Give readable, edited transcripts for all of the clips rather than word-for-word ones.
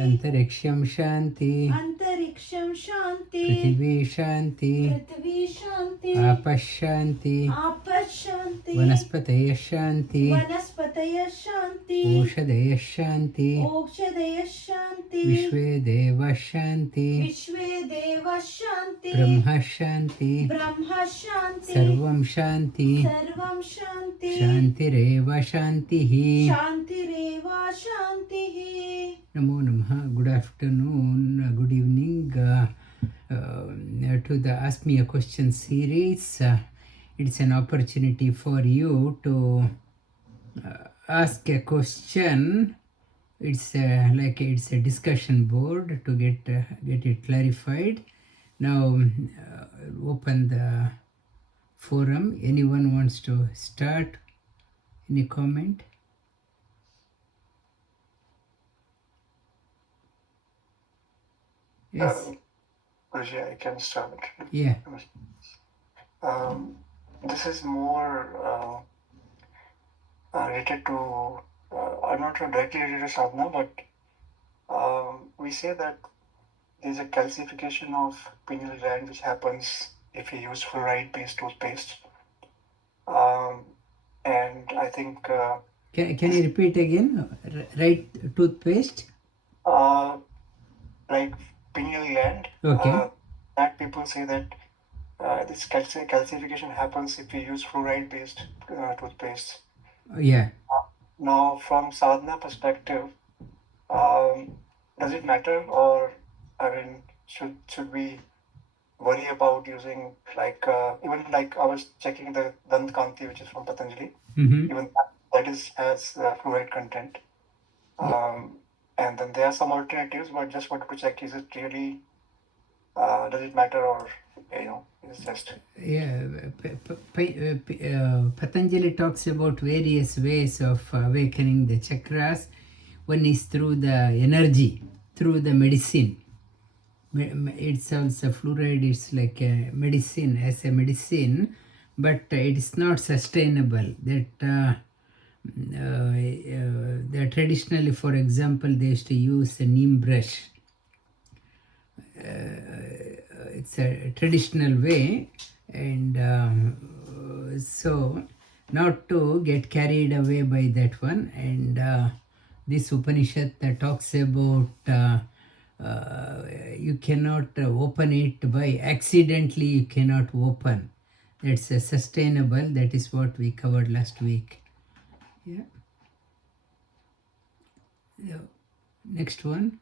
Antariksham Shanti. Antariksham Shanti. Prithvi Shanti. Prithvi Shanti. Apash Shanti. Apash Shanti. Vanaspataya Shanti. Vanaspataya Shanti. Oshadaya Shanti. Okshadaya Shanti. Vishve Deva Shanti. Vishve Deva Shanti. Brahma Shanti. Brahma Shanti. Sarvam Shanti. Sarvam Shanti. Shantireva Shantihi. Shantireva Shantihi. Namo Namaha. Good afternoon, good evening to the Ask Me a Question series. It's an opportunity for you to ask a question. It's it's a discussion board to get it clarified. Now open the forum. Anyone wants to start? Any comment? Yes. Kriya, I can start. Yeah. This is more related to, I'm not sure directly related to sadhana, but we say that there's a calcification of pineal gland which happens if you use fluoride-based toothpaste. And I think... Can you repeat again? Right toothpaste? Like pineal gland. Okay. That people say that this calcification happens if you use fluoride-based toothpaste. Yeah. Now, from sadhana perspective, does it matter, or I mean, should we worry about using even like I was checking the Dant Kanti, which is from Patanjali, even that has fluoride content. And then there are some alternatives, but just wanted to check: is it really? Does it matter, or it's just? Yeah, Patanjali talks about various ways of awakening the chakras. One is through the energy, through the medicine. It's also fluoride. It's like a medicine, as a medicine, but it is not sustainable. That traditionally, for example, they used to use a neem brush. It's a traditional way, and so not to get carried away by that one. And this Upanishad talks about you cannot open it by accidentally. You cannot open. That's a sustainable. That is what we covered last week. Yeah. Next one.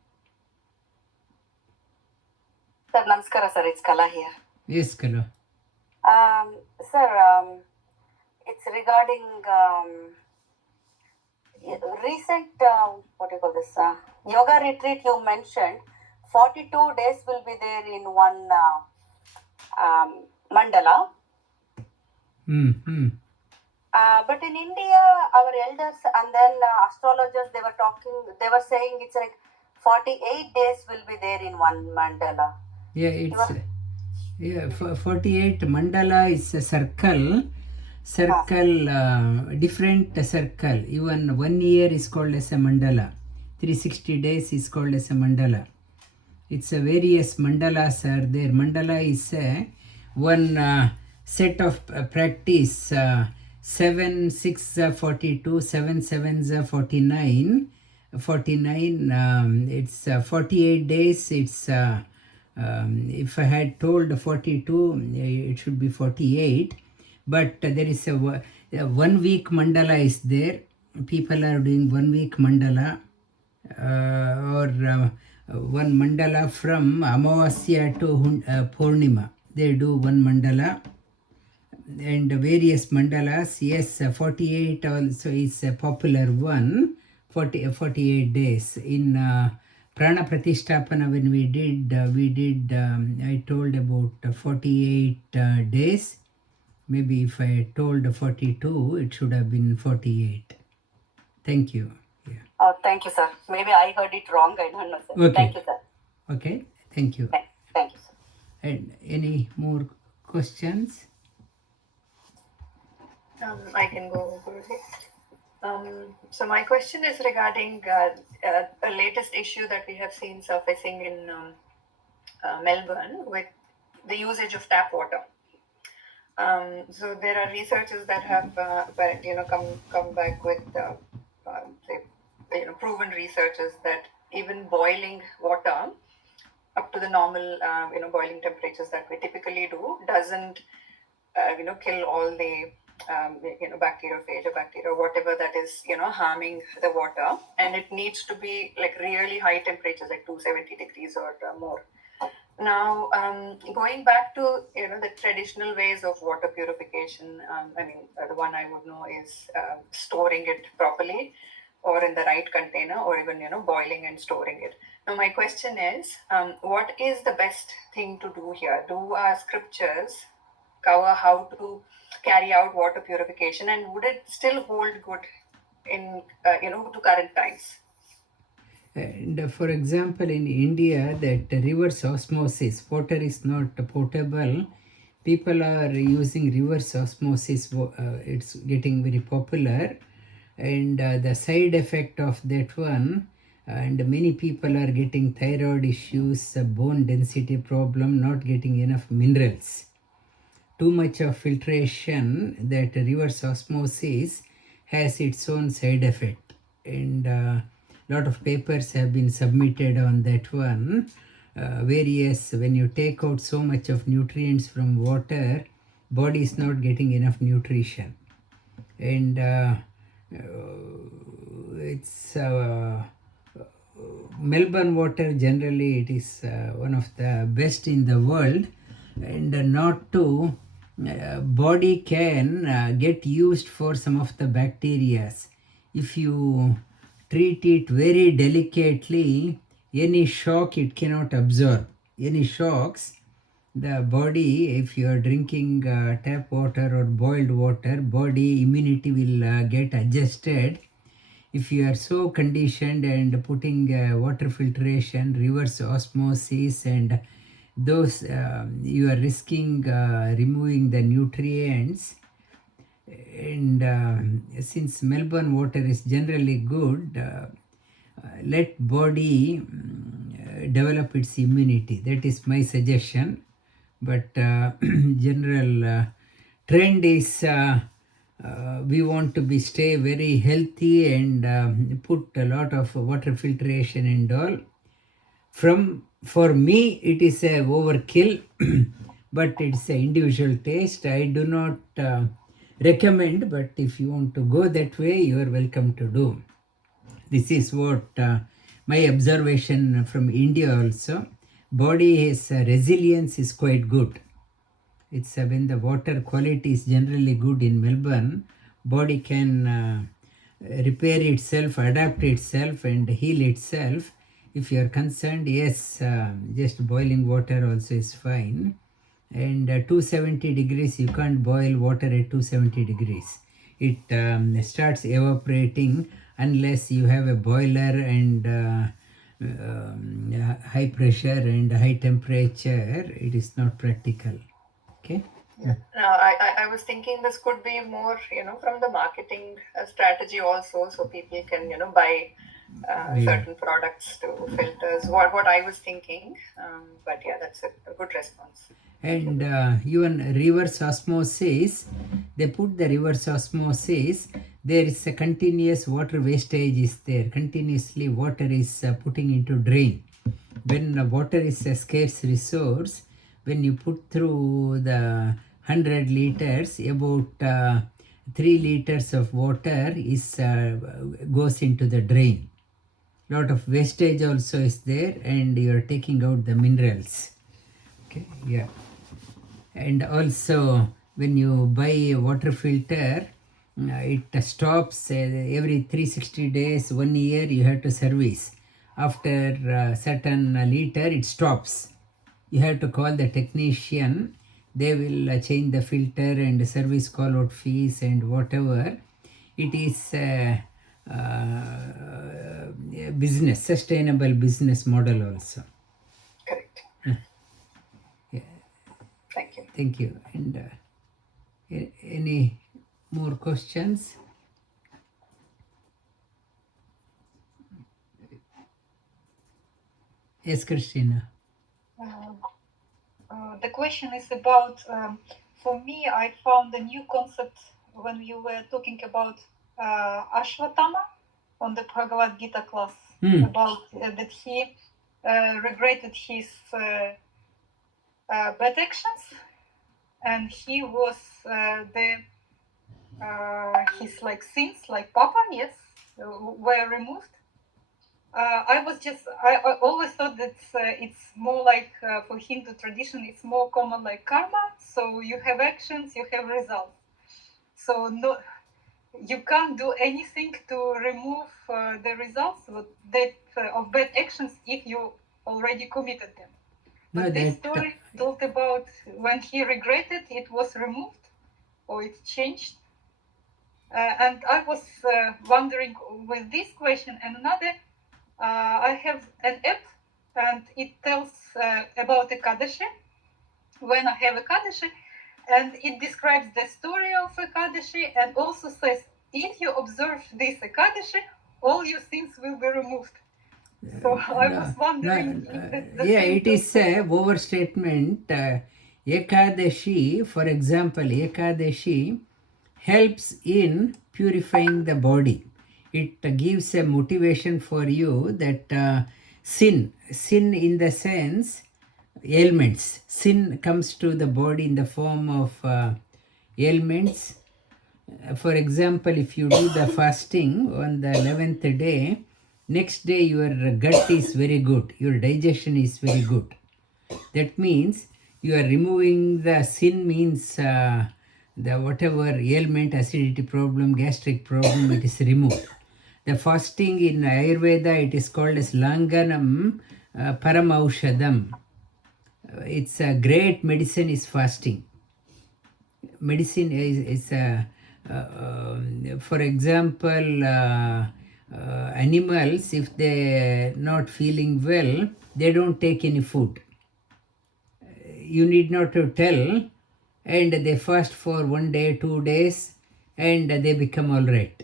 Sir, namaskara, sir. It's Kala here. Yes, Kala. Sir, it's regarding recent, what do you call this, yoga retreat you mentioned. 42 days will be there in one mandala. But in India, our elders and then astrologers, they were saying it's like 48 days will be there in one mandala. Yeah, it's 48 mandala is a circle, different circle. Even 1 year is called as a mandala. 360 days is called as a mandala. It's a various mandalas are there. Mandala is one set of practice. 7 6 42, 7 7 49. 49. It's 48 days. It's if I had told 42, it should be 48. But there is a 1 week mandala is there. People are doing 1 week mandala, or one mandala from Amavasya to Purnima. They do one mandala. And various mandalas. Yes, 48 also is a popular one. 48 days. In Prana Pratishtapana, when we did I told about 48 days. Maybe if I told 42, it should have been 48. Thank you. Yeah. Thank you, sir. Maybe I heard it wrong. I don't know, sir. Okay. Thank you, sir. Okay. Thank you. Thank you, sir. And any more questions? I can go over it. So my question is regarding a latest issue that we have seen surfacing in Melbourne with the usage of tap water. So there are researchers that have apparently, come back with say, proven researches that even boiling water up to the normal boiling temperatures that we typically do doesn't kill all the bacteriophage or bacteria, whatever that is harming the water, and it needs to be like really high temperatures, like 270 degrees or more. Now, going back to the traditional ways of water purification, the one I would know is storing it properly, or in the right container, or even boiling and storing it. Now, my question is, what is the best thing to do here? Do our scriptures cover how to carry out water purification, and would it still hold good in to current times? And for example, in India, that reverse osmosis, water is not potable. People are using reverse osmosis. It's getting very popular, and the side effect of that one, and many people are getting thyroid issues, bone density problem, not getting enough minerals. Too much of filtration, that reverse osmosis has its own side effect, and lot of papers have been submitted on that one. Various, when you take out so much of nutrients from water, body is not getting enough nutrition, and it's Melbourne water generally it is one of the best in the world, and not to body can get used for some of the bacterias. If you treat it very delicately, any shock it cannot absorb. Any shocks, the body, if you are drinking tap water or boiled water, body immunity will get adjusted. If you are so conditioned and putting water filtration, reverse osmosis, and those you are risking removing the nutrients. And since Melbourne water is generally good, let body develop its immunity. That is my suggestion. But general trend is we want to be stay very healthy and put a lot of water filtration and all. For me it is a overkill, but it's a individual taste. I do not recommend, but if you want to go that way, you are welcome to do. This is what my observation from India also. Body's resilience is quite good. It's when the water quality is generally good in Melbourne, body can repair itself, adapt itself, and heal itself. If you are concerned, yes, just boiling water also is fine. And 270 degrees, you can't boil water at 270 degrees. It starts evaporating unless you have a boiler and high pressure and high temperature. It is not practical. Okay. Now, I was thinking this could be more, from the marketing strategy also, so people can, buy certain products to filters. What I was thinking, but yeah, that's a good response. And even reverse osmosis, they put the reverse osmosis. There is a continuous water wastage is there. Continuously water is putting into drain. When water is a scarce resource, when you put through the 100 liters, about 3 liters of water is goes into the drain. Lot of wastage also is there, and you are taking out the minerals. Okay, yeah. And also when you buy a water filter, it stops every 360 days, 1 year you have to service. After certain liter it stops. You have to call the technician. They will change the filter and service call out fees and whatever. It is a business, sustainable business model also. Correct. Yeah. Thank you. Thank you. And any more questions? Yes, Christina. The question is about, for me, I found a new concept when you were talking about Ashwatthama on the Bhagavad Gita class, about that he regretted his bad actions, and he was his like sins, like Papa, yes, were removed. I always thought that it's more like for Hindu tradition, it's more common like karma. So you have actions, you have results. So no, you can't do anything to remove the results of bad actions if you already committed them. But No, this that story talked about when he regretted, it was removed or it changed. And I was wondering with this question and another. I have an app and it tells about Ekadashi, when I have Ekadashi, and it describes the story of Ekadashi and also says, if you observe this Ekadashi, all your sins will be removed. So I was wondering if the yeah, same it is a overstatement. Ekadashi, for example, Ekadashi helps in purifying the body. It gives a motivation for you that sin in the sense ailments. Sin comes to the body in the form of ailments. For example, if you do the fasting on the 11th day, next day your gut is very good, your digestion is very good. That means you are removing the sin, means the whatever ailment, acidity problem, gastric problem, it is removed. The fasting in Ayurveda, it is called as Langanam Paramaushadam. It's a great medicine is fasting. Medicine is for example, animals, if they're not feeling well, they don't take any food. You need not to tell, and they fast for 1 day, 2 days, and they become all right.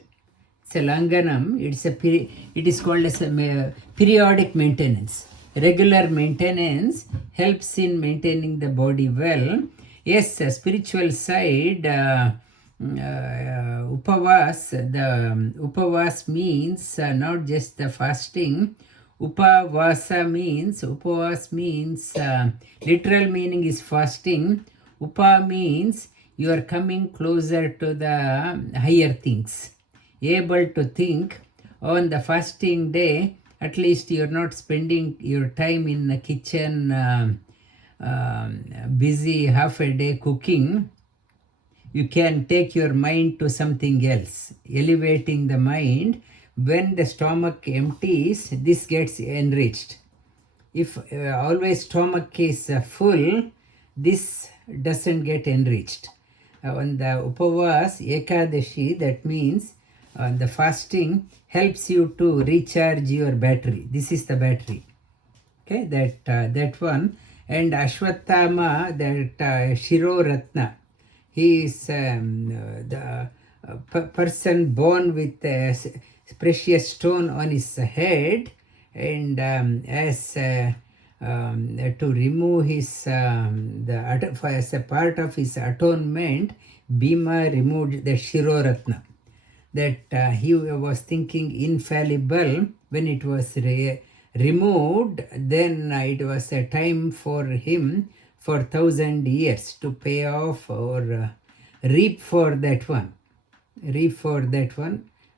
It's a langanam. It is called as a periodic maintenance. Regular maintenance helps in maintaining the body well. Yes, a spiritual side, upavas. The upavas means not just the fasting. Upavas means literal meaning is fasting. Upa means you are coming closer to the higher things, able to think. On the fasting day, at least you're not spending your time in the kitchen, busy half a day cooking. You can take your mind to something else, elevating the mind. When the stomach empties, this gets enriched. If always stomach is full, this doesn't get enriched. On the upavas, ekadashi, that means the fasting helps you to recharge your battery. This is the battery. Okay, that one. And Ashwatthama, that Shiro Ratna, he is the person born with a precious stone on his head, and as to remove his as a part of his atonement, Bhima removed the Shiro Ratna. That he was thinking infallible. When it was removed, then it was a time for him for 1,000 years to pay off or reap for that one.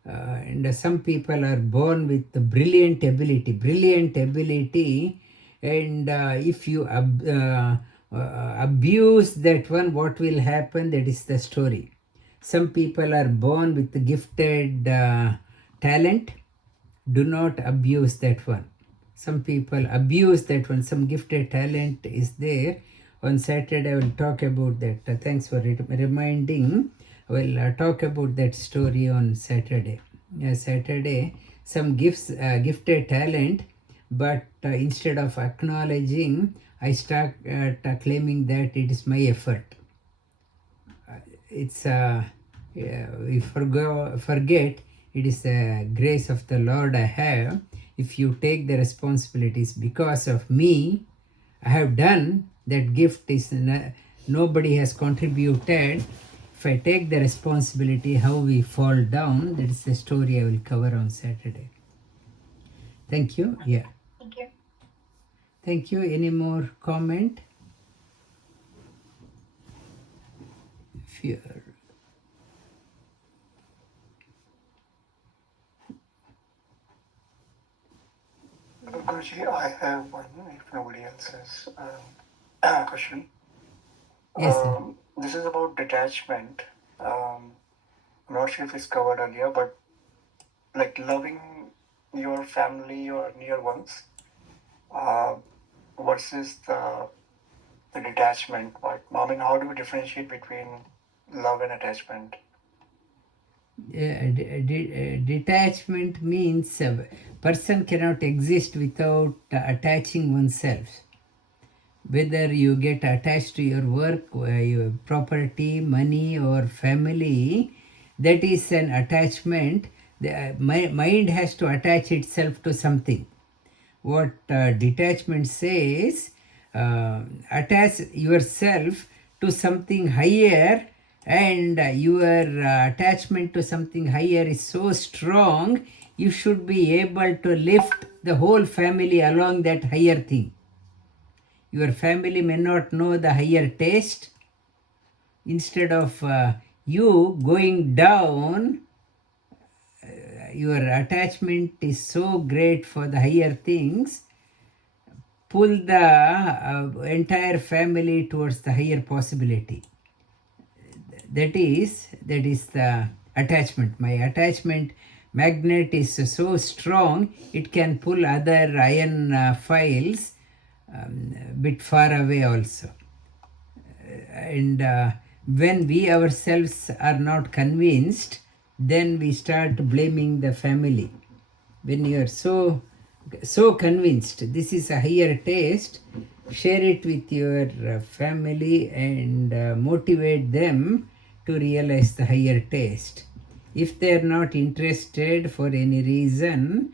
And some people are born with brilliant ability, and if you abuse that one, what will happen? That is the story. Some people are born with gifted talent. Do not abuse that one. Some people abuse that one. Some gifted talent is there. On Saturday, I will talk about that. Thanks for reminding. I will talk about that story on Saturday. Saturday, some gifted talent, but instead of acknowledging, I start claiming that it is my effort. It's we forget it is the grace of the Lord I have. if you take the responsibilities because of me, I have done, that gift is nobody has contributed. If I take the responsibility, how we fall down, that is the story I will cover on Saturday. Thank you. Yeah. Thank you. Thank you. Any more comment? If you Guruji, I have one, if nobody else has a question. Yes, sir. This is about detachment. I'm not sure if it's covered earlier, but like loving your family or near ones versus the detachment part. I mean, how do you differentiate between love and attachment? Detachment means a person cannot exist without attaching oneself. Whether you get attached to your work, your property, money, or family, that is an attachment. The mind has to attach itself to something. What detachment says, attach yourself to something higher, and your attachment to something higher is so strong, you should be able to lift the whole family along that higher thing. Your family may not know the higher taste. Instead of you going down, your attachment is so great for the higher things, pull the entire family towards the higher possibility. That is the attachment. My attachment magnet is so strong, it can pull other iron files bit far away also. And when we ourselves are not convinced, then we start blaming the family. When you are so convinced this is a higher taste, share it with your family and motivate them to realize the higher taste. If they are not interested for any reason,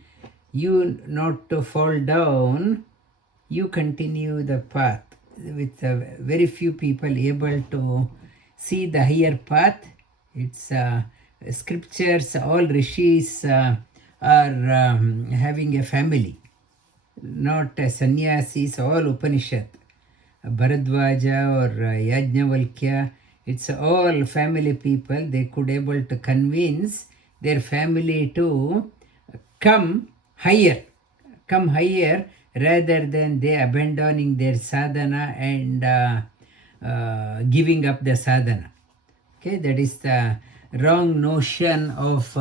you not to fall down, you continue the path. With very few people able to see the higher path. It's scriptures, all rishis are having a family, not sannyasis. All Upanishad, Bharadwaja or Yajnavalkya, it's all family people. They could able to convince their family to come higher rather than they abandoning their sadhana and giving up the sadhana. Okay, that is the wrong notion of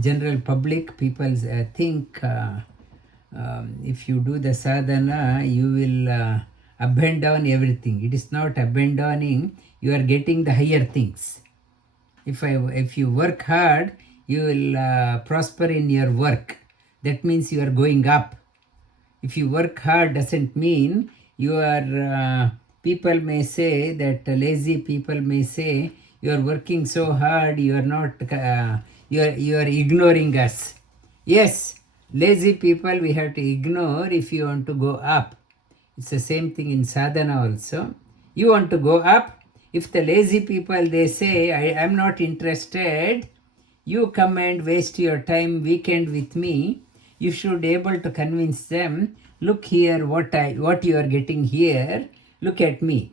general public. People think if you do the sadhana, you will abandon everything. It is not abandoning. You are getting the higher things. If you work hard, you will prosper in your work. That means you are going up. If you work hard doesn't mean you are, people may say that lazy people may say you are working so hard, you are not, you are ignoring us. Yes, lazy people we have to ignore if you want to go up. It's the same thing in sadhana also. You want to go up. If the lazy people they say I am not interested, you come and waste your time weekend with me, you should able to convince them, look here what you are getting here, look at me.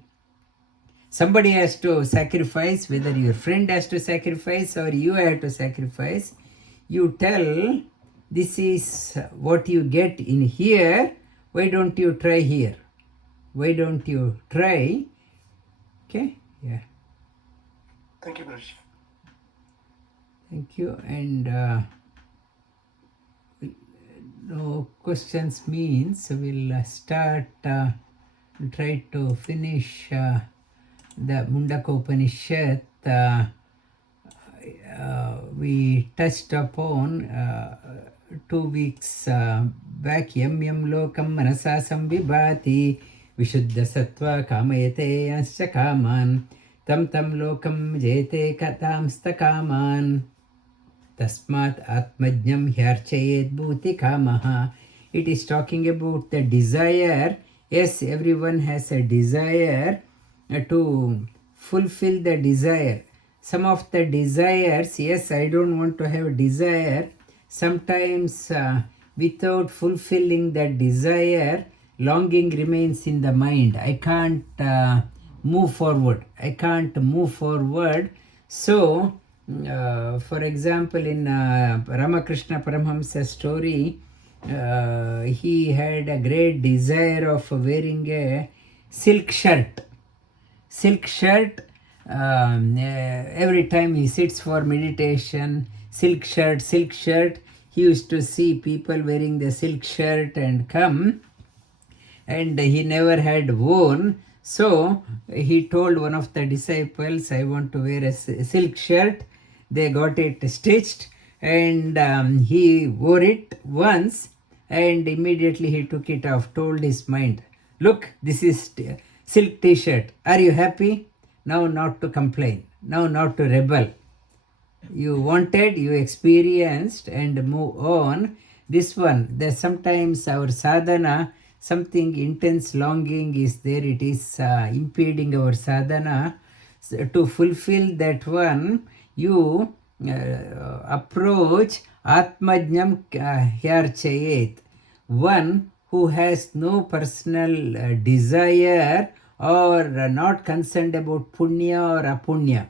Somebody has to sacrifice, whether your friend has to sacrifice or you have to sacrifice. You tell, this is what you get in here, why don't you try here? Why don't you try? Okay, yeah. Thank you, Guruji. Thank you. And no questions means we'll start, try to finish the Mundakopanishad. We touched upon 2 weeks back, yam yam lokam manasa sambibhati vishuddha sattva kamayate yanscha kaman tam tam lokam jete katamsta kaman Tasmat Atmajnam Hyarchayet Bhuti Kamaha. It is talking about the desire. Yes, everyone has a desire to fulfill the desire. Some of the desires, yes, I don't want to have desire. Sometimes without fulfilling that desire, longing remains in the mind. I can't move forward. I can't move forward. So, for example, in Ramakrishna Paramahamsa's story, he had a great desire of wearing a silk shirt. Every time he sits for meditation, silk shirt. He used to see people wearing the silk shirt and come, and he never had worn. So he told one of the disciples, I want to wear a silk shirt. They got it stitched, and he wore it once, and immediately he took it off, told his mind, look, this is silk t-shirt. Are you happy? Now not to complain, now not to rebel. You wanted, you experienced, and move on. This one, there's sometimes our sadhana, something intense longing is there, it is impeding our sadhana. So to fulfill that one, you approach Atmajnam Hyarchayet, one who has no personal desire or not concerned about punya or apunya.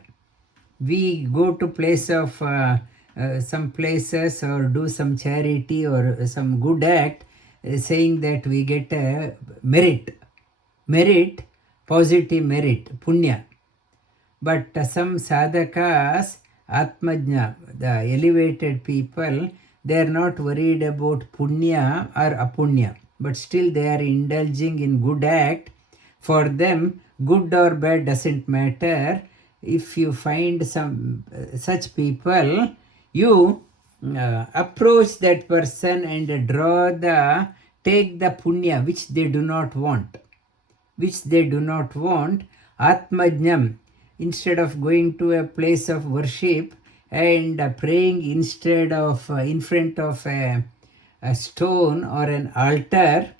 We go to place of some places or do some charity or some good act, saying that we get a merit, positive merit, punya. But some sadhakas, atmajna, the elevated people, they are not worried about punya or apunya, but still they are indulging in good act. For them, good or bad doesn't matter. If you find some such people, you approach that person and take the punya which they do not want. Atmajnam, instead of going to a place of worship and praying instead of in front of a stone or an altar,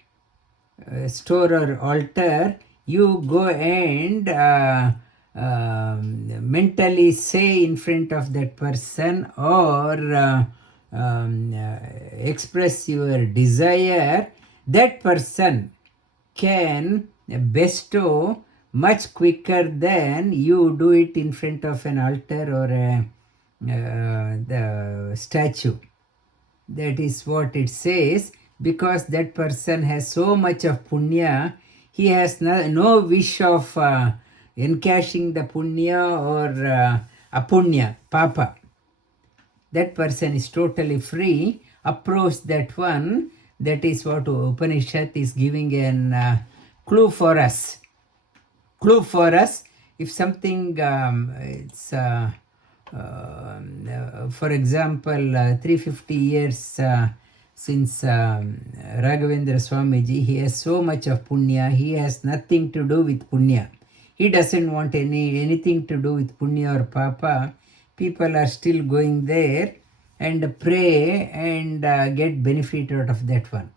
store or altar, you go and mentally say in front of that person or express your desire. That person can bestow much quicker than you do it in front of an altar or the statue. That is what it says, because that person has so much of punya, he has no wish of encashing the punya or apunya, papa. That person is totally free. Approach that one. That is what Upanishad is giving an clue for us. If something, it's for example, 350 years since Raghavendra Swamiji, he has so much of punya, he has nothing to do with punya. He doesn't want anything to do with punya or papa. People are still going there and pray and get benefit out of that one.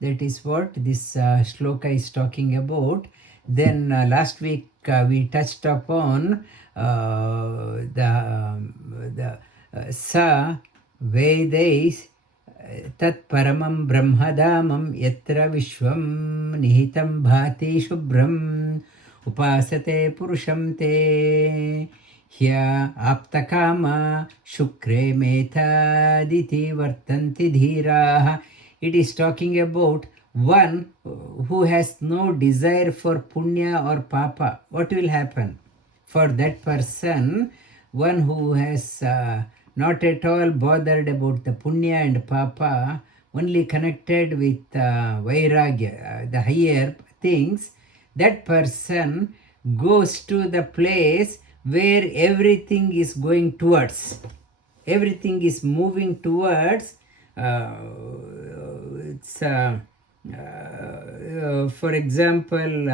That is what this shloka is talking about. Then last week we touched upon the sa vedais tat paramam brahmadamam yatra vishwam nihitam bhati shubhram upasate purusham te hya aptakama shukre metha diti vartanti dhiraha. It is talking about one who has no desire for punya or papa. What will happen? For that person, one who has not at all bothered about the punya and papa, only connected with vairagya, the higher things, that person goes to the place where everything is going towards, everything is moving towards. It's for example,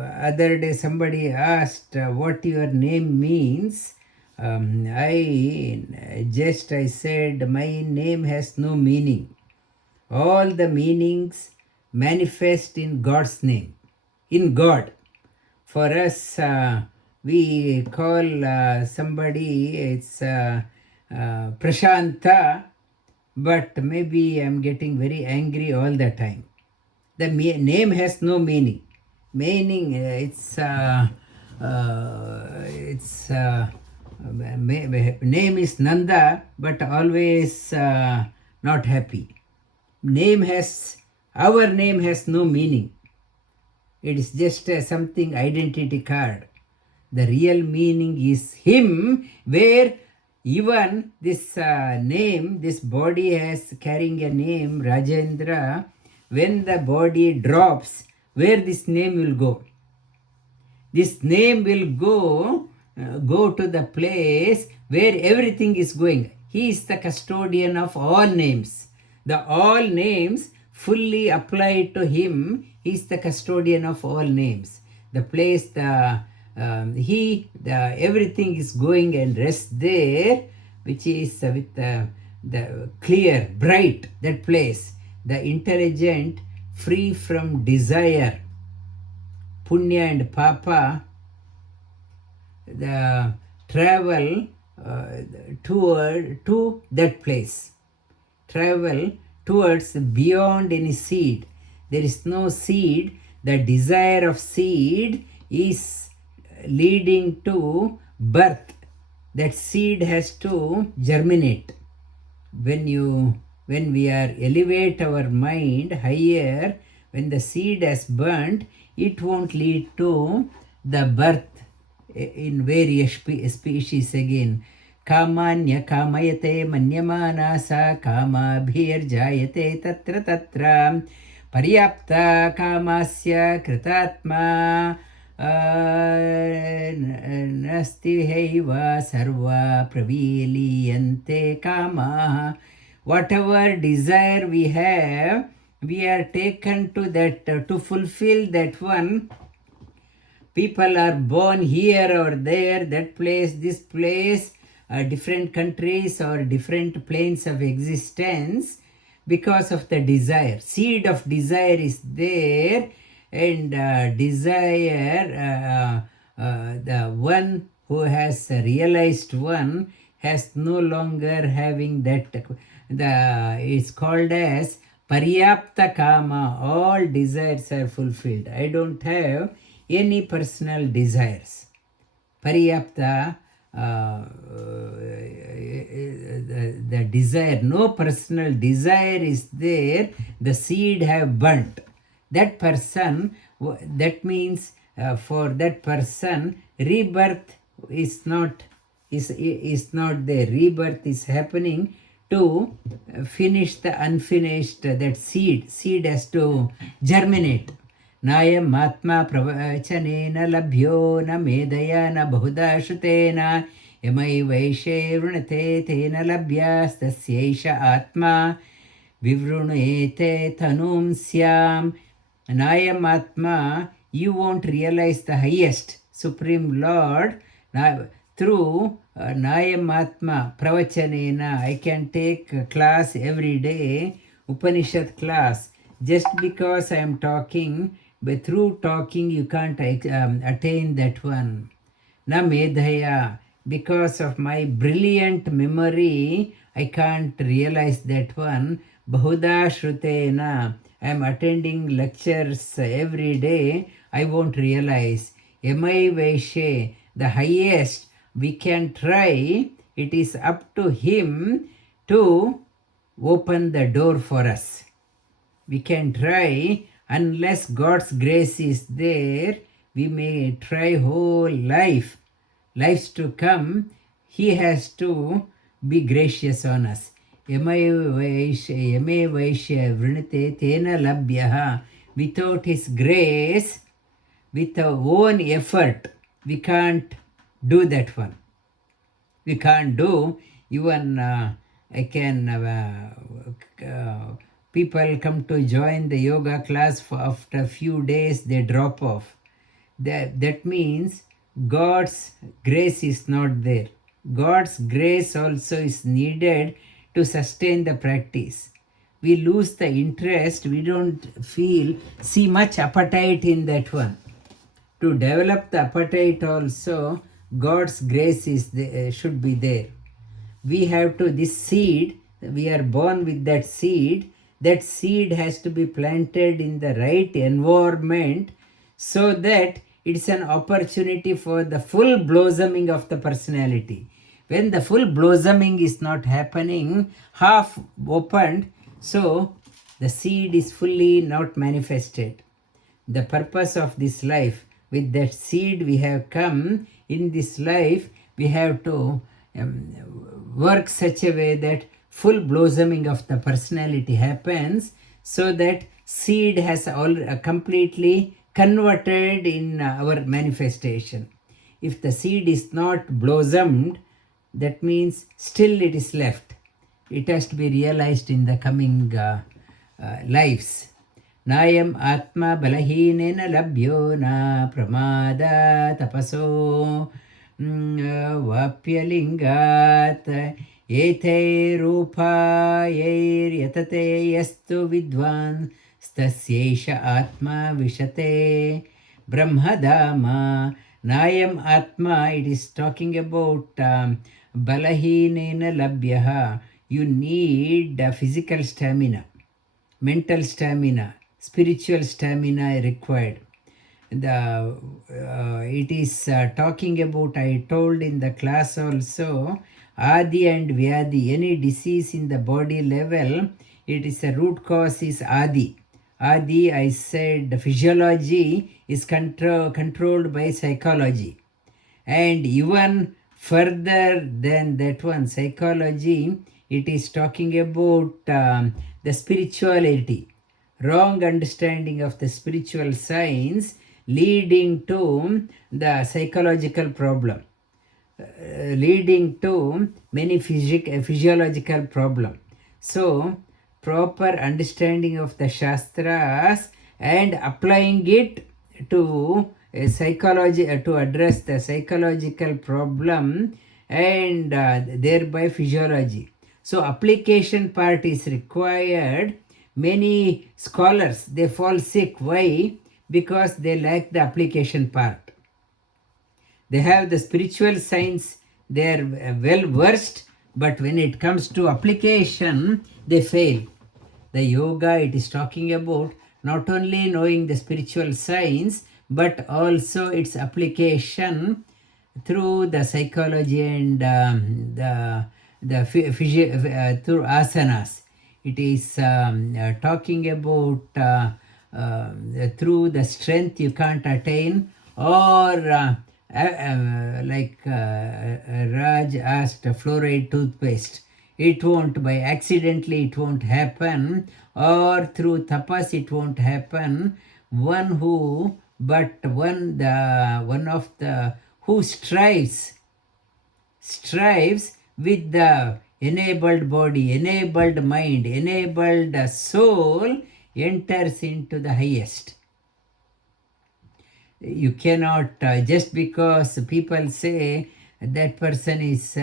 other day somebody asked what your name means. I said my name has no meaning. All the meanings manifest in God's name, in God. For us, we call somebody, it's Prashanta, but maybe I'm getting very angry all the time. The name has no meaning. Meaning, name is Nanda, but always not happy. Our name has no meaning. It is just something identity card. The real meaning is Him, where even this name, this body has carrying a name, Rajendra. When the body drops, where this name will go? This name will go to the place where everything is going. He is the custodian of all names. The all names fully apply to Him. He is the custodian of all names. The place, everything is going and rest there, which is with the clear, bright, that place. The intelligent, free from desire, punya and papa, the travel to that place. Travel towards beyond any seed. There is no seed. The desire of seed is leading to birth. That seed has to germinate. When we are elevate our mind higher, when the seed has burnt, it won't lead to the birth in various species again. Kamanya kamayate manyamana sa kamabhirjayate tatra tatra paryapta kamasya kritatma nasti heiva sarva praviliyante kama. Whatever desire we have, we are taken to that, to fulfill that one. People are born here or there, that place, this place, different countries or different planes of existence because of the desire. Seed of desire is there, and desire, the one who has realized one has no longer having that. It's called as Paryapta Kama. All desires are fulfilled. I don't have any personal desires. Paryapta, the desire, no personal desire is there. The seed have burnt. That person, that means for that person, rebirth is not there. Rebirth is happening to finish the unfinished, that seed has to germinate. Nayam atma pravachanena labhyo na medaya na bahuda shutena yamai vaishe vrunate tena labhyas tasyaisha atma vivrunete tanum syam. Nayam atma, you won't realize the highest Supreme Lord through Nayam Atma Pravachanena. I can take a class every day, Upanishad class, just because I am talking, but through talking you can't attain that one. Na medhaya, because of my brilliant memory, I can't realize that one. Bahuda shrutena, I am attending lectures every day, I won't realize. Yamai Vaishe, the highest, we can try, it is up to Him to open the door for us. We can try, unless God's grace is there, we may try whole lives to come. He has to be gracious on us. Yame Vaishya Vrinate Tena Labhyaha. Without His grace, with our own effort, we can't do that one. We can't do. Even I can, people come to join the yoga class, after a few days they drop off. That means God's grace is not there. God's grace also is needed to sustain the practice. We lose the interest, we don't see much appetite in that one. To develop the appetite also, God's grace should be there. We have to, this seed, we are born with that seed has to be planted in the right environment so that it's an opportunity for the full blossoming of the personality. When the full blossoming is not happening, half opened, so the seed is fully not manifested. The purpose of this life, with that seed we have come in this life, we have to work such a way that full blossoming of the personality happens, so that seed has all completely converted in our manifestation. If the seed is not blossomed, that means still it is left. It has to be realized in the coming lives. Nayam atma balahinena labhyo na pramada tapaso vapyalingat etai rupayair yatate yastu vidvan stasyesha atma vishate brahmadama. Nayam atma, it is talking about balahinena labhyaha. You need physical stamina, mental stamina, spiritual stamina required. It is talking about, I told in the class also, Adi and Vyadi, any disease in the body level, it is a root cause is Adi. Adi, I said, the physiology is controlled by psychology. And even further than that one, psychology, it is talking about the spirituality, wrong understanding of the spiritual science leading to the psychological problem, leading to many physiological problem. So proper understanding of the Shastras and applying it to psychology, to address the psychological problem and thereby physiology. So application part is required. Many scholars, they fall sick. Why? Because they lack the application part. They have the spiritual science, they are well versed, but when it comes to application, they fail. The yoga, it is talking about not only knowing the spiritual science, but also its application through the psychology and through asanas. It is talking about through the strength you can't attain, or like Raj asked, fluoride toothpaste. It won't, by accidentally it won't happen, or through tapas it won't happen. One who strives with the enabled body, enabled mind, enabled soul, enters into the highest. You cannot, just because people say that person is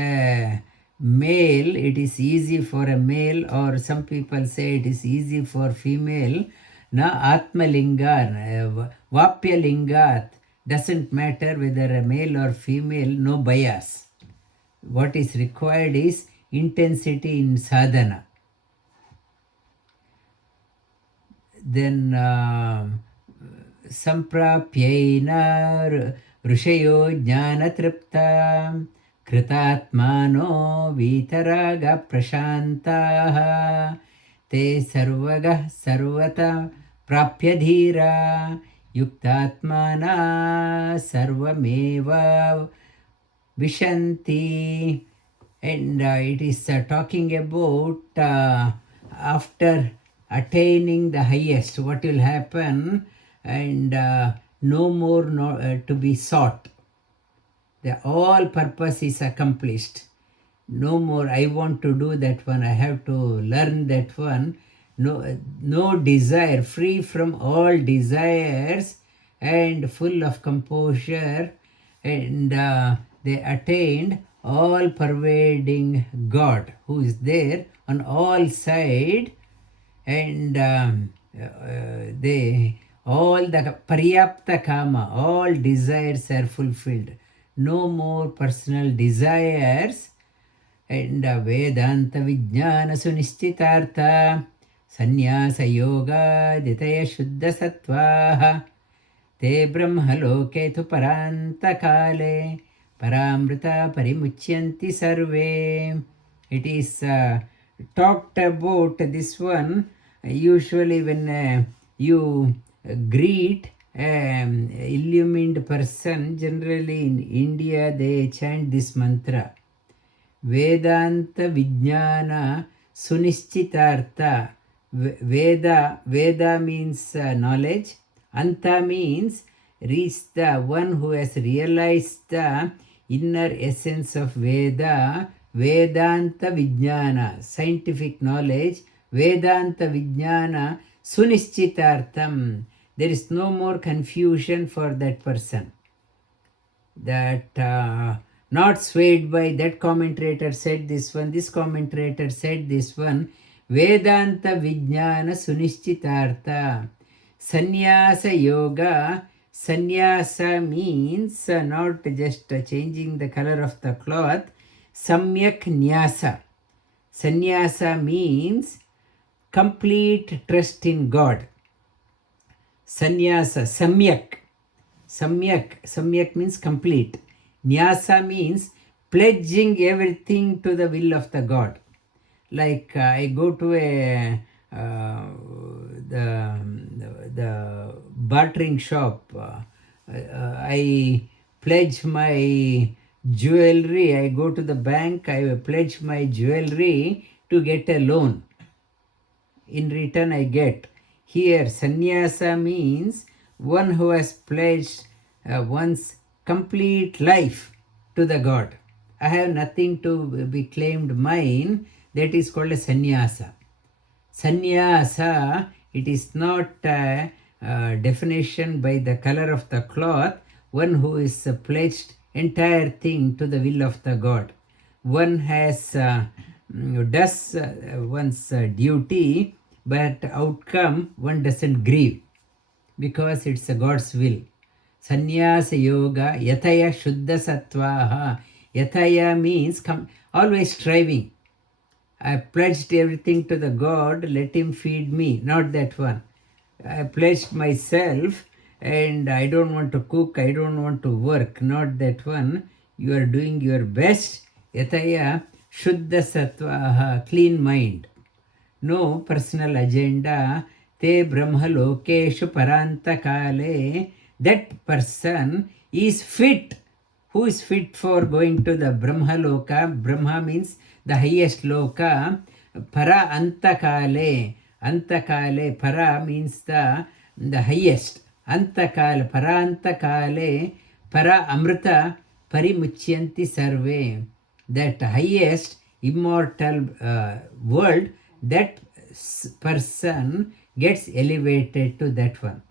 male, it is easy for a male, or some people say it is easy for female. Na Atmalinga, Vapya Lingat, doesn't matter whether a male or female, no bias. What is required is intensity in sadhana. Then Samprapyaina Rushayo Jnanatripta Kritatmano Vitaraga Prashantaha Te Sarvaga Sarvata Prapyadhira Yuktatmana Sarvameva Vishanti. And it is talking about after attaining the highest, what will happen, and no more to be sought. The all purpose is accomplished. No more, I want to do that one, I have to learn that one. No desire, free from all desires and full of composure, and they attained all pervading God who is there on all sides, and they all the paryapta kama, all desires are fulfilled, no more personal desires, and vedanta vijnana sunischitartha sannyasa yoga ditaya shuddha sattvaha te brahmaloke tu parantakale paramrita parimuchyanti sarve. It is talked about this one usually when you greet illumined person. Generally in India they chant this mantra, Vedanta Vijnana Sunischitartha. Veda means knowledge. Anta means reach the one who has realized the inner essence of Veda. Vedanta Vijnana, scientific knowledge. Vedanta Vijnana Sunischitartham. There is no more confusion for that person. That not swayed by that commentator said this one, this commentator said this one. Vedanta Vijnana Sunischitartha. Sannyasa Yoga. Sannyasa means not just changing the color of the cloth. Samyak Nyasa. Sannyasa means complete trust in God. Sannyasa, Samyak. Samyak means complete. Nyasa means pledging everything to the will of the God. Like I go to the bartering shop. I pledge my jewelry. I go to the bank. I pledge my jewelry to get a loan. In return, I get. Here, sannyasa means one who has pledged one's complete life to the God. I have nothing to be claimed mine. That is called a sannyasa. Sannyasa, it is not a definition by the color of the cloth. One who is pledged entire thing to the will of the God. One has does one's duty, but outcome one doesn't grieve because it's a God's will. Sannyasa yoga yataya shuddha sattvaha. Yataya means always striving. I pledged everything to the God, let him feed me. Not that one. I pledged myself and I don't want to cook, I don't want to work. Not that one. You are doing your best. Yataya shuddha sattvaha, clean mind. No personal agenda. Te brahma lokeshu paranta kale. That person is fit. Who is fit for going to the Brahma Loka? Brahma means the highest Loka. Para antakale. Antakale. Para means the highest. Antakale. Para antakale. Para amrita parimuchyanti sarve. That highest immortal world, that person gets elevated to that one.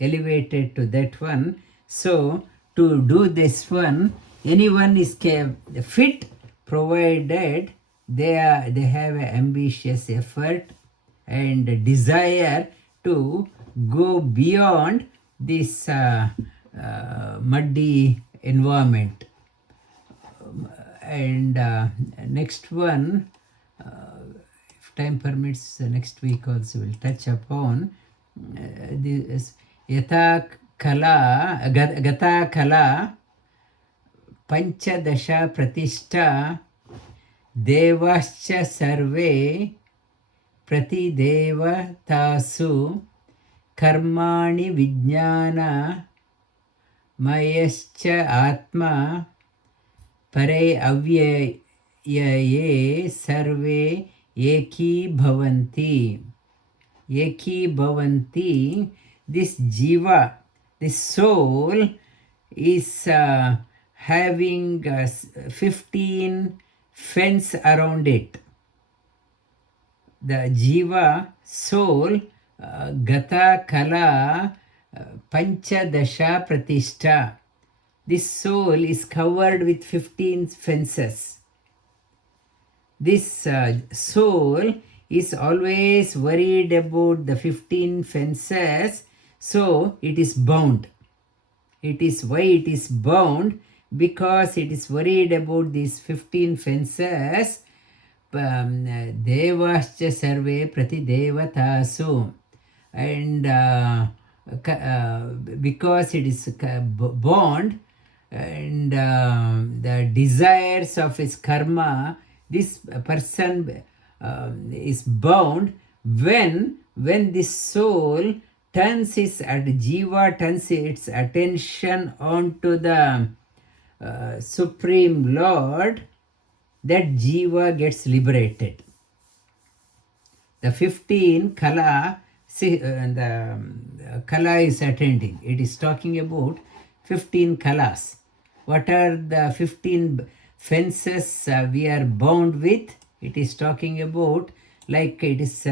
Elevated to that one. So, to do this one, anyone is fit provided they have an ambitious effort and desire to go beyond this muddy environment. And next one, if time permits, next week also we'll touch upon this yatha kala, gata kala panchadasha pratishtha devascha sarve pratidevatasu karmani vijnana mayascha atma pare avyaye sarve eki bhavanti. Eki bhavanti. This jiva, this soul is having 15 fence around it. The jiva, soul, gata kala panchadasha pratishtha. This soul is covered with 15 fences. This soul is always worried about the 15 fences, so it is bound. It is why it is bound, because it is worried about these 15 fences. Devascha sarve prati devatasu, and because it is bound, and the desires of his karma, this person is bound. When this soul turns its jiva turns its attention onto the Supreme Lord, that jiva gets liberated. The 15 kala, the kala is attending. It is talking about 15 kalas. What are the 15 fences we are bound with? It is talking about, like it is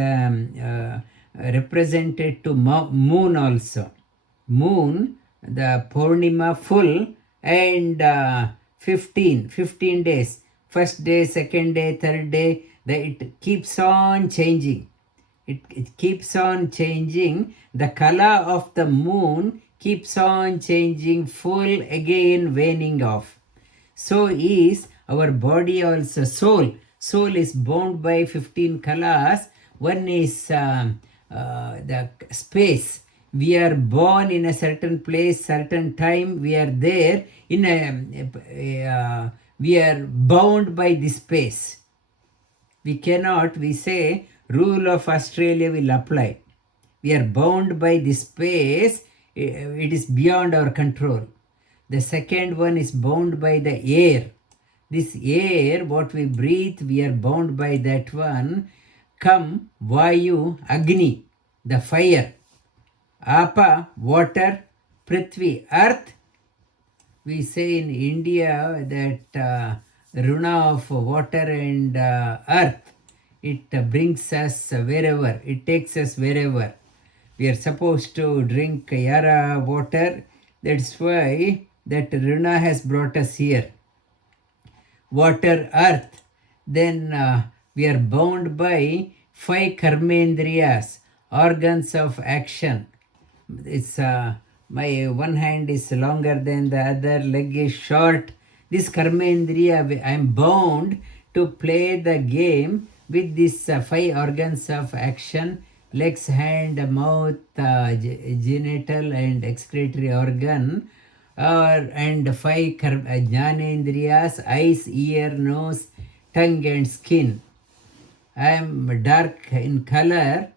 represented to moon also. Moon, the Purnima full, and 15 days. First day, second day, third day, it keeps on changing. It keeps on changing. The color of the moon keeps on changing, full again waning off. So is our body also. Soul is bound by 15 colors. One is the space. We are born in a certain place, certain time. We are there in we are bound by this space. We cannot, we say, rule of Australia will apply. We are bound by this space. It is beyond our control. The second one is bound by the air. This air, what we breathe, we are bound by that one. Come, Vayu, Agni, the fire. Apa, water. Prithvi, earth. We say in India that runa of water and earth, it brings us wherever, it takes us wherever. We are supposed to drink Yara water. That's why that runa has brought us here. Water, earth. Then we are bound by 5 karmendriyas, organs of action. It's my one hand is longer than the other, leg is short. This karmendriya, I am bound to play the game with these 5 organs of action: legs, hand, mouth, genital and excretory organ, and 5 jnanendriyas: eyes, ear, nose, tongue and skin. I am dark in color.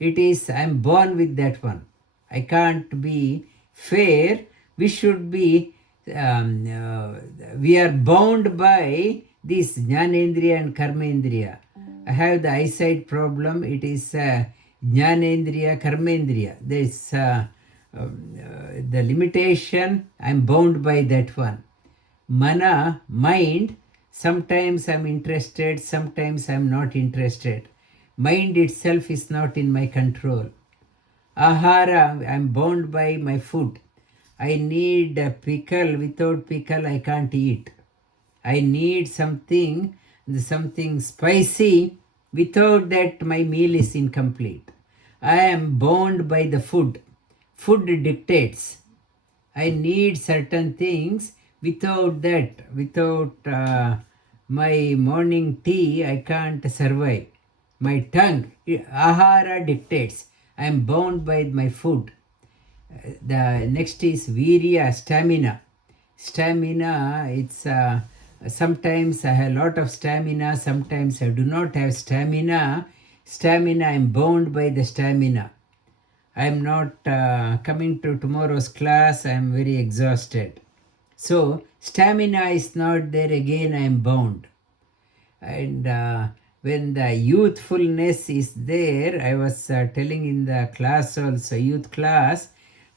I am born with that one. I can't be fair. We should be, we are bound by this jnanendriya and karmendriya. I have the eyesight problem. It is jnanendriya, karmendriya. This the limitation. I am bound by that one. Mana, mind. Sometimes I am interested. Sometimes I am not interested. Mind itself is not in my control. Ahara, I am bound by my food. I need a pickle. Without pickle, I can't eat. I need something spicy. Without that, my meal is incomplete. I am bound by the food. Food dictates. I need certain things. Without that, without my morning tea, I can't survive. My tongue, ahara dictates. I am bound by my food. The next is virya, stamina. Stamina, it's sometimes I have a lot of stamina, sometimes I do not have stamina. Stamina, I am bound by the stamina. I am not coming to tomorrow's class, I am very exhausted. So, stamina is not there, again I am bound. And when the youthfulness is there, I was telling in the class also, youth class,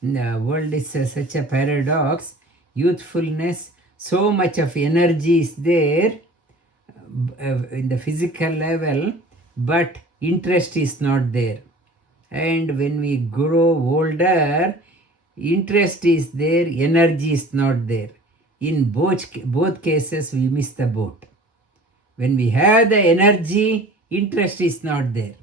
the world is such a paradox. Youthfulness, so much of energy is there in the physical level, but interest is not there. And when we grow older, interest is there, energy is not there. in both cases we miss the boat. When we have the energy, interest is not there.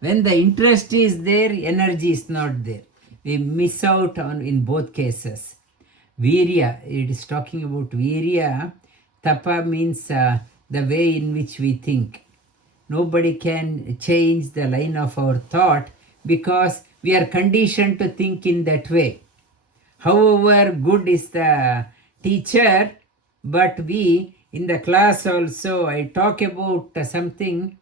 When the interest is there, energy is not there. We miss out on in both cases. Virya, it is talking about virya. Tapa means the way in which we think. Nobody can change the line of our thought because we are conditioned to think in that way. However good is the teacher, but we in the class also I talk about something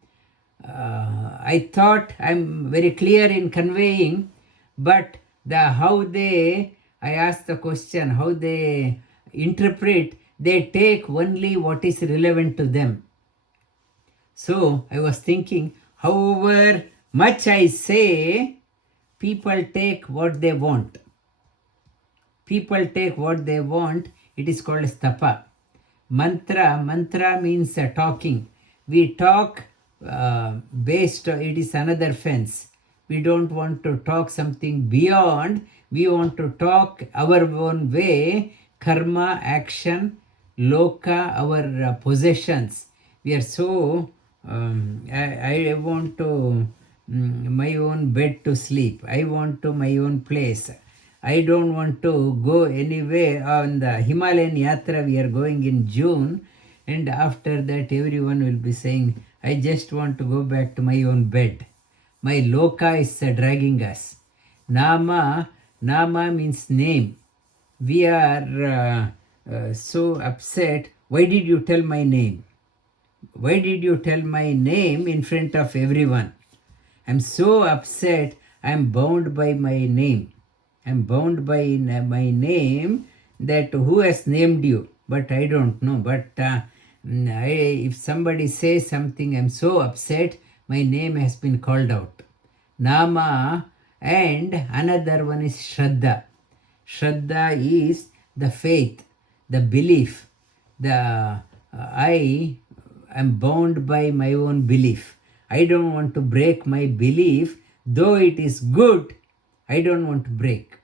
I thought I'm very clear in conveying, but I ask the question, how they interpret, they take only what is relevant to them. So I was thinking, however much I say, people take what they want. People take what they want. It is called as tapa. Mantra means talking. We talk based, it is another fence. We don't want to talk something beyond. We want to talk our own way. Karma, action, loka, our possessions. We are so, I want to my own bed to sleep. I want to my own place. I don't want to go anywhere. On the Himalayan Yatra we are going in June, and after that everyone will be saying, I just want to go back to my own bed. My loka is dragging us. Nama means name. We are so upset. Why did you tell my name? Why did you tell my name in front of everyone? I'm so upset. I'm bound by my name. I'm bound by my name, that who has named you, but I don't know. But if somebody says something, I'm so upset, my name has been called out. Nama, and another one is Shraddha. Shraddha is the faith, the belief. I am bound by my own belief. I don't want to break my belief, though it is good. I don't want to break.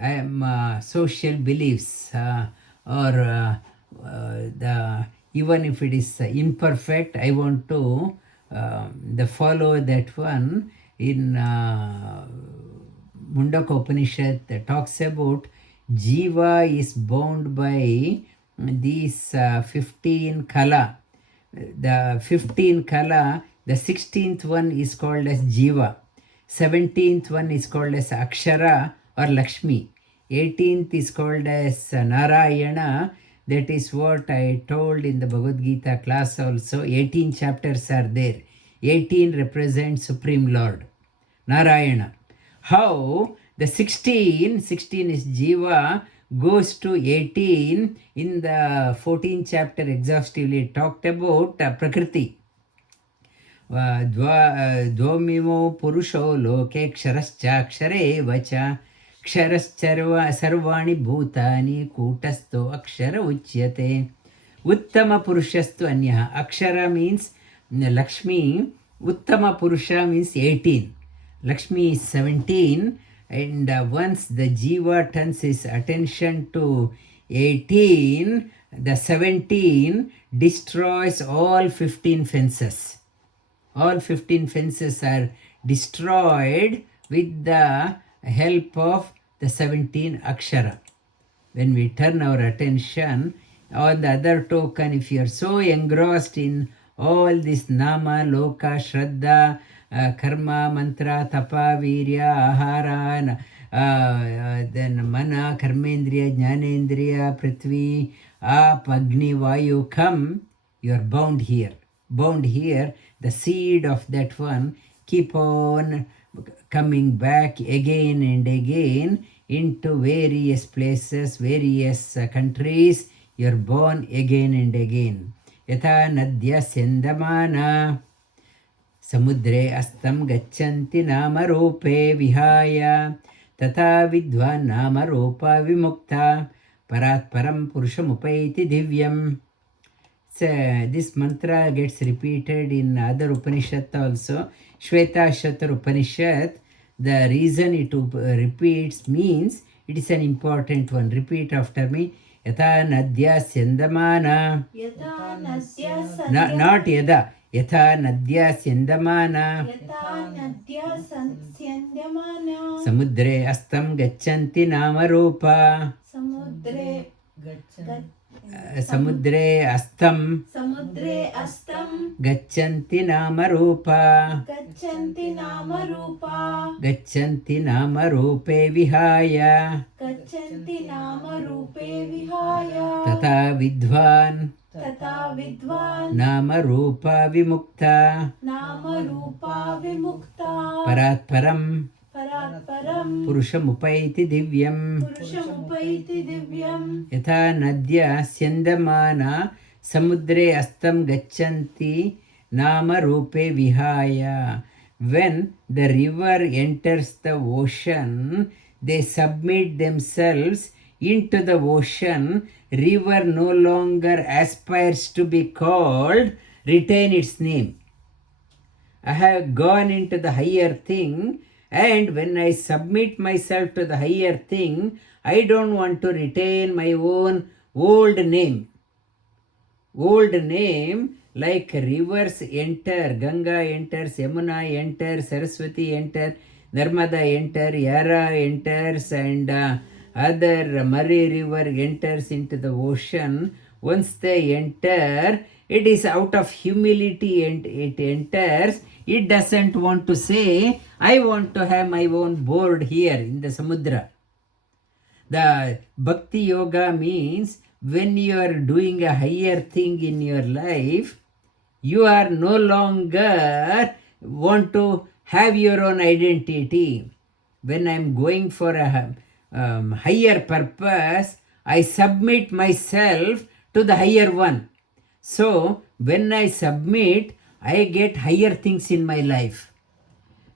I am social beliefs or even if it is imperfect, I want to follow that one. In Mundakopanishad that talks about Jiva is bound by these 15 kala. The 15 kala, the 16th one is called as Jiva. 17th one is called as Akshara or Lakshmi. 18th is called as Narayana. That is what I told in the Bhagavad Gita class also. 18 chapters are there. 18 represents Supreme Lord, Narayana. How the 16 is Jiva, goes to 18. In the 14th chapter exhaustively talked about Prakriti. Dvamimo purusho loke ksharaschakshere vacha ksharasarva sarvani bhutani kutasto akshara uchyate. Uttama purushastu anyaha. Akshara means Lakshmi. Uttama purusha means 18. Lakshmi is 17. And once the Jiva turns his attention to 18, the 17 destroys all 15 fences. All 15 fences are destroyed with the help of the 17 Akshara. When we turn our attention, on the other token, if you are so engrossed in all this Nama, Loka, Shraddha, Karma, Mantra, Tapa, Virya, Ahara, then Mana, Karmendriya, Jnanendriya, Prithvi, Ap, Agni, Vayu, come, you are bound here. Bound here, the seed of that one keep on coming back again and again into various places, various countries. You are born again and again. Yatha nadya sendamana samudre astam gachanti nama rope vihaya tata vidvan nama ropa vimukta parat param purusham upaiti divyam. This mantra gets repeated in other Upanishad also. Shveta Upanishad, the reason it repeats means it is an important one. Repeat after me. Yatha nadya syandamana. यथा नद्या Not yada. Yatha nadya syandamana. यथा नद्या संस्यन्द्यमाना Samudre astam gachanti namarupa. समुद्रे Samudre astam समुद्रे अस्तं gachanti namarupa. गच्छन्ति नामरूपा Gachanti namarupe vihaya. गच्छन्ति नामरूपे विहाय Tata vidvan तथा विद्वान् namarupa vimukta. नामरूपा विमुक्ता Parat param परात् परं पुरुषमुपैति दिव्यम्. पुरुषमुपैति दिव्यम् यथा नद्या स्यन्दमाना समुद्रे अस्तं गच्छन्ति नामरूपे विहाय. When the river enters the ocean, they submit themselves into the ocean. River no longer aspires to be called, retain its name. I have gone into the higher thing, and when I submit myself to the higher thing, I don't want to retain my own old name. Old name, like rivers enter, Ganga enters, Yamuna enters, Saraswati enters, Narmada enters, Yara enters, and other Murray river enters into the ocean. Once they enter, it is out of humility and it enters. It doesn't want to say, I want to have my own board here in the Samudra. The Bhakti Yoga means when you are doing a higher thing in your life, you are no longer want to have your own identity. When I am going for a higher purpose, I submit myself to the higher one. So when I submit, I get higher things in my life.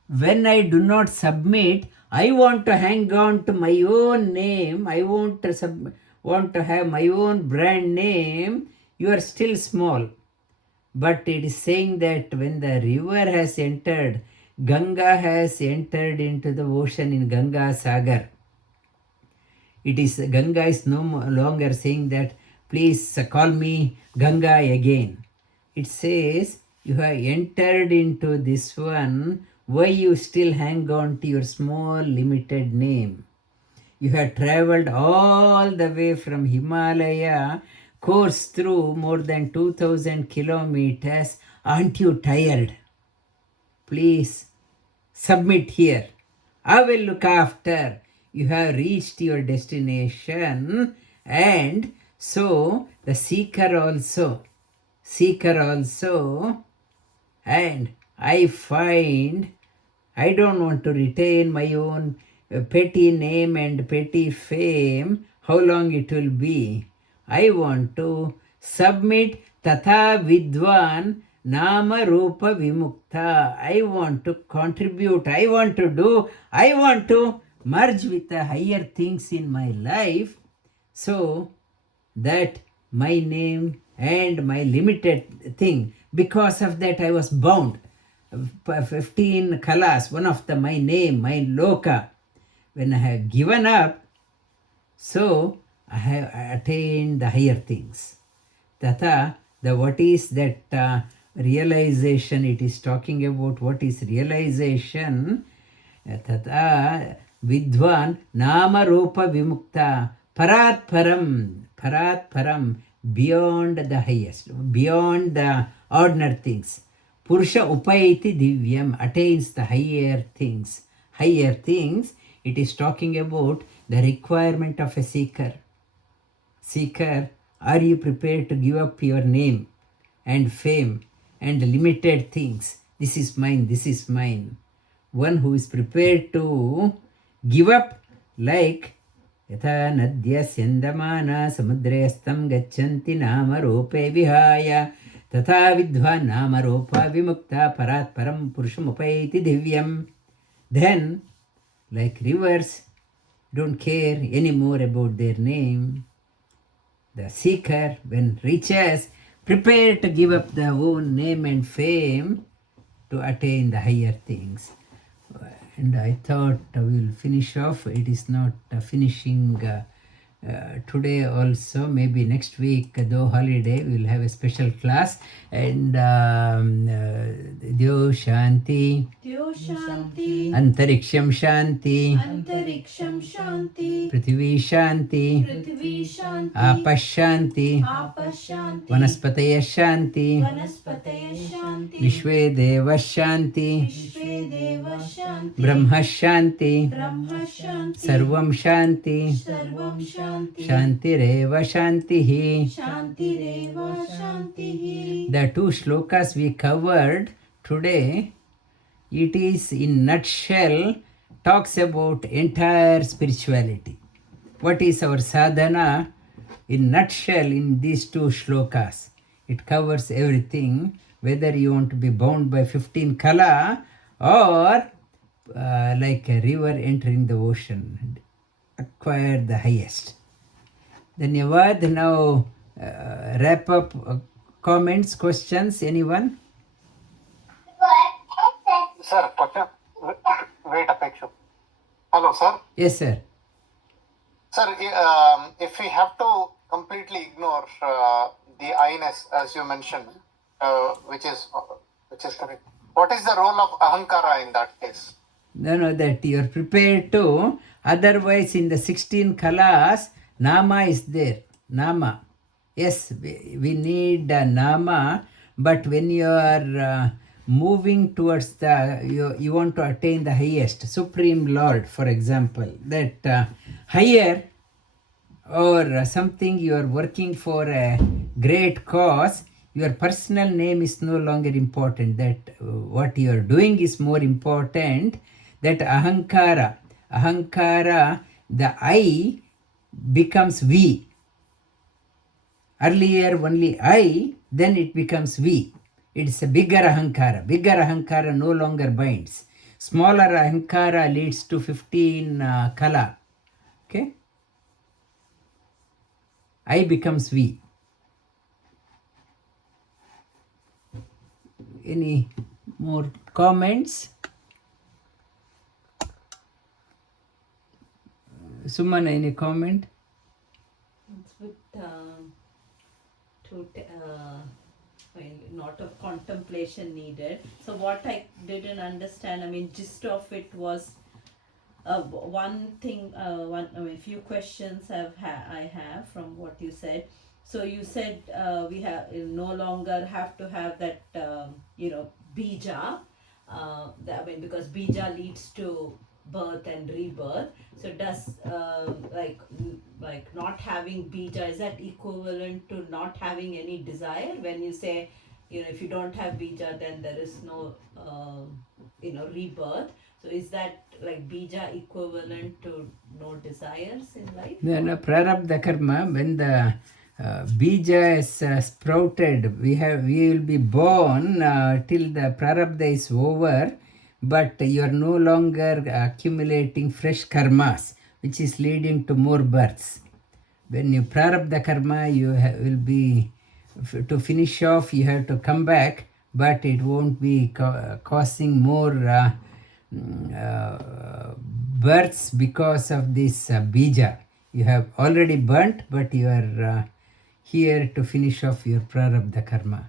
When I do not submit, I want to hang on to my own name. I want to have my own brand name. You are still small. But it is saying that when the river has entered, Ganga has entered into the ocean in Ganga Sagar. It is Ganga is no longer saying that please call me Ganga again. It says you have entered into this one. Why you still hang on to your small limited name? You have traveled all the way from Himalaya, coursed through more than 2000 kilometers. Aren't you tired? Please submit here. I will look after. You have reached your destination, and so the seeker also, and I find I don't want to retain my own petty name and petty fame. How long it will be? I want to submit tatha vidwan nama rupa vimukta. I want to contribute. I want to do. I want to merge with the higher things in my life, so that my name and my limited thing, because of that I was bound. 15 kalas, one of my name, my loka, when I have given up, so I have attained the higher things. Tata, what is that realization? It is talking about what is realization. Tata vidwan nama rupa vimukta parat param, beyond the highest, beyond the ordinary things. Purusha upaiti divyam, attains the higher things. Higher things, it is talking about the requirement of a seeker. Seeker, are you prepared to give up your name and fame and limited things? This is mine, this is mine. One who is prepared to give up, like yatha nadya syandamana samudre astam gachanti nama rupe vihaya tatha vidvan nama rupa vimukta parat param purusham upaiti divyam. Then, like rivers, don't care anymore about their name. The seeker, when reaches, prepared to give up their own name and fame to attain the higher things. And I thought we'll finish off. It is not finishing today also, maybe next week, though holiday, we'll have a special class. And Dyo Shanti, Dyo Shanti, Antariksham Shanti, Antariksham Shanti, Prithvi Shanti, Prithvi Shanti, Apash Shanti, Apashanti, Vanaspataya Shanti, Vanaspataya Shanti, Vishwe Deva Shanti, Vishve Deva Shanti, Brahma Shanti, Brahma Shanti, Sarvam Shanti, Sarvam Shanti, Shantireva Shantihi. Shantireva Shantihi. The two shlokas we covered today, it is in nutshell talks about entire spirituality. What is our sadhana? In nutshell, in these two shlokas, it covers everything, whether you want to be bound by 15 kala or like a river entering the ocean, acquire the highest. Dhanyavad. Now wrap up comments, questions, anyone? Sir, question. Wait, Apeksha. Hello, sir. Yes, sir. Sir, if we have to completely ignore the I-ness, as you mentioned, which is correct, what is the role of ahankara in that case? No, that you are prepared to. Otherwise, in the 16 kalas, nama is there. Nama. Yes, we need nama, but when you are moving towards you want to attain the highest, Supreme Lord, for example, that higher or something you are working for a great cause, your personal name is no longer important. That what you are doing is more important. That ahankara, the I becomes we. Earlier only I, then it becomes we. It's a bigger ahankara. Bigger ahankara no longer binds. Smaller ahankara leads to 15 kala. Okay? I becomes we. Any more comments? Suman, any comment? It's a bit not of contemplation needed. So what I didn't understand, gist of it was one thing, few questions I have from what you said. So you said we have no longer have to have that bija, because bija leads to birth and rebirth. So does like not having bija, is that equivalent to not having any desire? When you say if you don't have bija, then there is no rebirth. So is that like bija equivalent to no desires in life? No, prarabdha karma, when the bija is sprouted, we will be born till the prarabdha is over, but you are no longer accumulating fresh karmas, which is leading to more births. When you prarabdha karma, you will be, to finish off, you have to come back, but it won't be causing more births because of this bija. You have already burnt, but you are here to finish off your prarabdha karma.